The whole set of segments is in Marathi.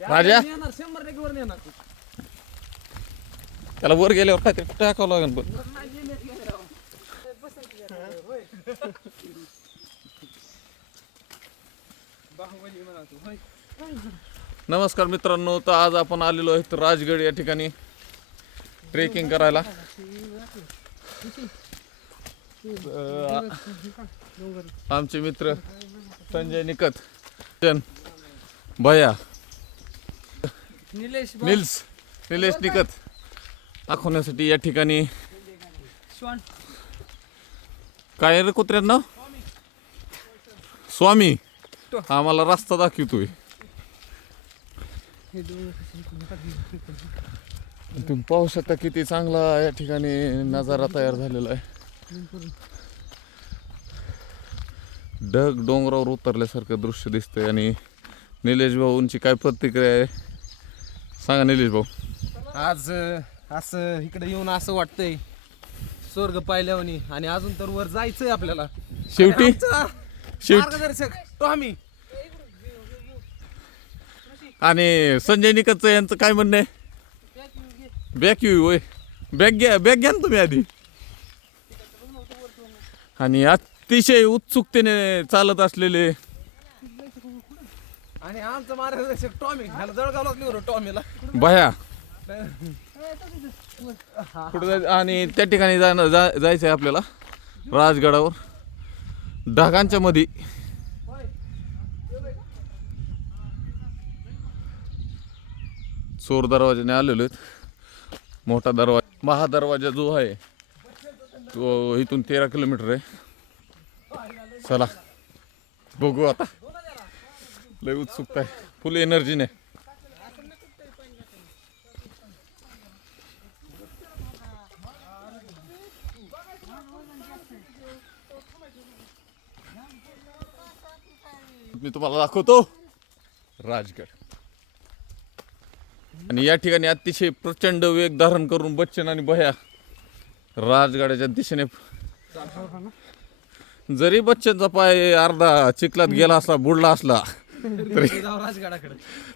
राजा? शंभर टक्के वर नेणार. त्याला वर गेल्यावर काहीतरी टाकावं लागेल पण. नमस्कार मित्रांनो तर आज आपण आलेलो आहेत राजगड या ठिकाणी. ट्रेकिंग करायला. आमचे मित्र संजय निकत. भया। निलेश निल्स निलेश निकत दाखवण्यासाठी या ठिकाणी. काय रे कुत्र्यांना स्वामी. आम्हाला रस्ता दाखवतोय. तुम्ही पाहू शकता किती चांगला या ठिकाणी नजारा तयार झालेला आहे. ढग डोंगरावर उतरल्यासारखं दृश्य दिसतंय आणि निलेश भाऊंची काय प्रतिक्रिया आहे? सांगा निलेश भाऊ. आज अं, असं इकडे येऊन असं वाटतंय. स्वर्ग पाहिल्यावानी. आणि अजून तर वर जायचंय आपल्याला. शेवटी? आणि आमचा शेवटी? मार्गदर्शक टॉमी आणि संजय निकतचं यांचं काय म्हणणं आहे? बॅक येऊ होय. बॅग घ्या बॅग घ्या ना तुम्ही आधी. आणि अतिशय उत्सुकतेने चालत असलेले आणि आमचं मार्गदर्शक टॉमी. ह्याला जळगावलाच निवड टॉमीला. बाया. कुठं जायचं आणि त्या ठिकाणी जाणं जा जायचं आहे आपल्याला. राजगडावर. ढगांच्या मध्ये चोर दरवाजाने आलेलो आहेत. मोठा दरवाजा महादरवाजा जो आहे तो इथून तेरा किलोमीटर आहे. चला बघू आता. लय उत्सुकता आहे. फुल एनर्जीने मी तुम्हाला दाखवतो. राजगड. आणि या ठिकाणी अतिशय प्रचंड वेग धारण करून बच्चन आणि बह्या राजगडाच्या दिशेने. जरी बच्चनचा पाय अर्धा चिखलात गेला असला बुडला असला तरी जाऊ राजगडाकडे.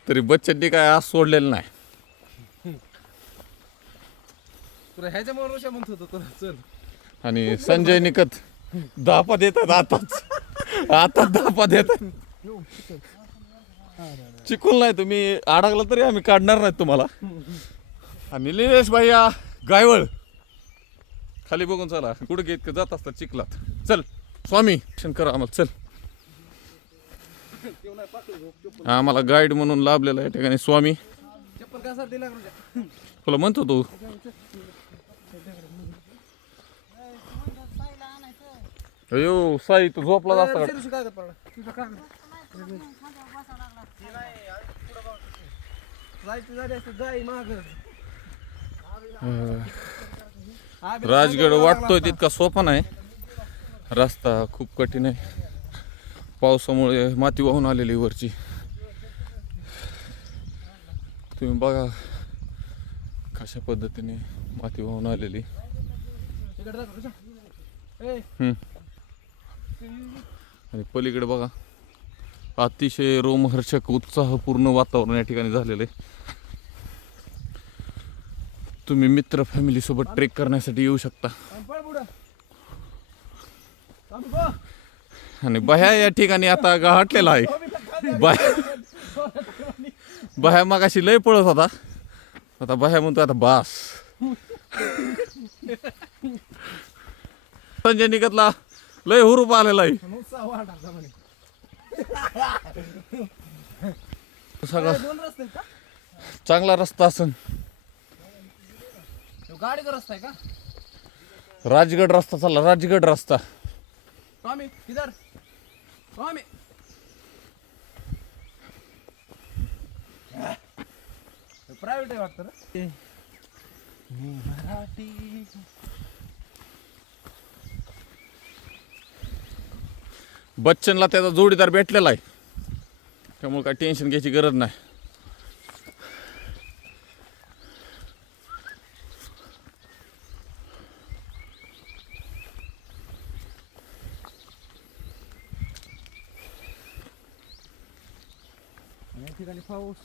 तरी बच्चननी काय आज सोडलेलं नाही. तुला ह्याच्यामुळे ऋषा म्हणत होतो तुला चल. आणि संजय निकत धापा देतात आताच. आता धापा देतात. चिकूल नाही तुम्ही अडकला तरी आम्ही काढणार नाही तुम्हाला. आणि निलेश भैया गायवळ. खाली बघून चला. कुठे घेत जात असतात चिखलात. चल स्वामी दर्शन करा आम्हाला. चल. आम्हाला गाईड म्हणून लाभलेला आहे ठिकाणी स्वामी. तुला म्हणतो तू. अयो साई तू झोपला जास्त राजगड वाटतोय तितका सोपा नाही. रस्ता खूप कठीण आहे. पावसामुळे माती वाहून आलेली वरची. तुम्ही बघा कशा पद्धतीने माती वाहून आलेली. आणि पलीकडे बघा अतिशय रोमहर्षक उत्साहपूर्ण वातावरण या ठिकाणी झालेलं आहे. तुम्ही मित्र फॅमिली सोबत ट्रेक करण्यासाठी येऊ शकता. आणि बह्या या ठिकाणी आता गाठलेला आहे. बाह्या बाह्या मागाशी लय पळत होता. आता बाह्या म्हणतो आता बास. संजय निकतला लय हुरूप आलेला आहे. सगळा चांगला रस्ता असन. गाडीचा रस्ता आहे का? राजगड रस्ता चालला राजगड रस्ता. टॉमी किधर Tommy! प्रायव्हेट आहे वाटतं मी मराठी. बच्चनला त्याचा जोडीदार भेटलेला आहे. त्यामुळे काय टेन्शन घ्यायची गरज नाही. ठिकाणी पाऊस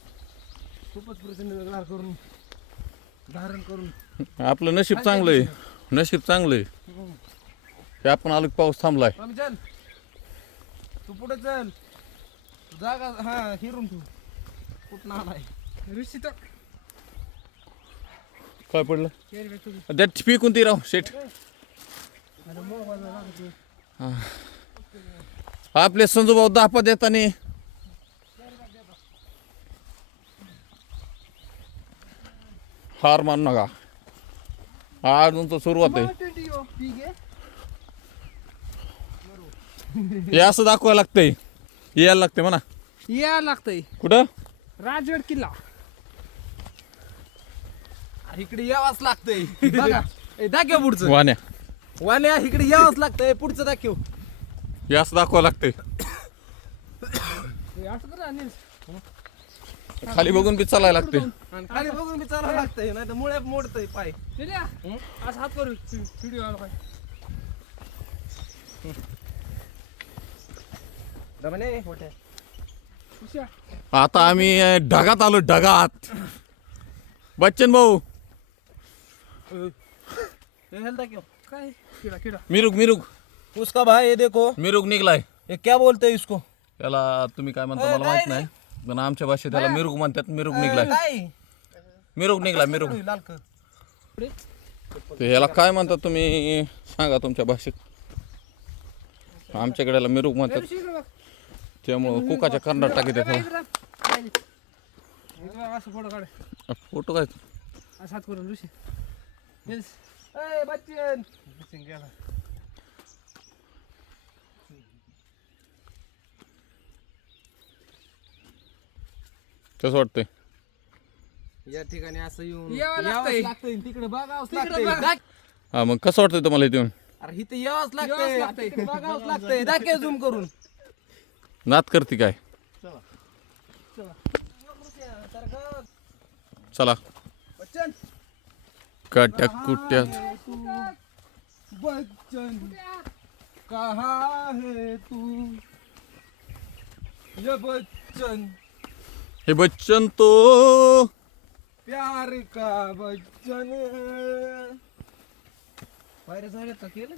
खूपच प्रचंड गार करून धारण करून. आपलं नशीब चांगलं आहे नशीब चांगलं आहे हे आपण आलो पाऊस थांबलाय. चल. तू पुढे चल. तू जागा हा हिरून तू कुठं आलाय? ऋषी काय पडलं? त्यात पिकून ती राव हा. आपले संजूभाऊ दापा देताना हार मान नका. अजून तर सुरुवात आहे. हे असं दाखवायला लागतंय. यायला लागतंय म्हणा. या लागतंय. कुठं? राजगड किल्ला. इकडे यावंच लागतंय. दाखव पुढचं. वाण्या. वाण्या इकडे यावंच लागतंय. पुढचं दाखव. हे असं दाखवायला लागतंय. हे असं कर अनिल खाली बघून बी चालायला लागते आणि खाली बघून बी चालावं लागतंय. नाही तर मुळे मोडतंय पाय. दिल्या? असं हात करू. व्हिडिओ आला काय दमने मोठ्या हुशार आता आम्ही अं, ढगात आलो ढगात. बच्चन भाऊ. हे हेल दाखव काय? किडा किडा. मिरुग मिरुग. उसका भाई ये देखो. मिरुग निघलाय. ये क्या बोलते हैं इसको? त्याला तुम्ही काय म्हणता मला माहीत नाही. पण आमच्या भाषेत त्याला मिरुग म्हणतात मिरुग निघलाय. काय? मिरुग निघला मिरुग लाल कर ते ह्याला काय म्हणतात तुम्ही? सांगा तुमच्या भाषेत. आमच्याकडे याला मिरुग म्हणतात. त्यामुळं कुकाच्या कर्नाट टाकीत इकडे त्याला फोटो काय? करून ऋषी येस. ए बच्चन बच्चन गेला कसं वाटतंय? या ठिकाणी असं येऊन यावं यावंच लागतंय. लागतंय. तिकडे बघावंच तिकडे लागतंय. बघा. हा मग कसं वाटतंय तुम्हाला इथे येऊन? अरे इथे यावंच यावंच लागतंय. लागतंय. तिकडे बघावंच लागतंय. दाखव झूम करून. नात करते काय? चला. बच्चन. काट्या कुट्यात बच्चन कहा है तू? ये बच्चन. हे बच्चन तो. प्यार का बच्चन. पायऱ्या झाल्यात का केलं?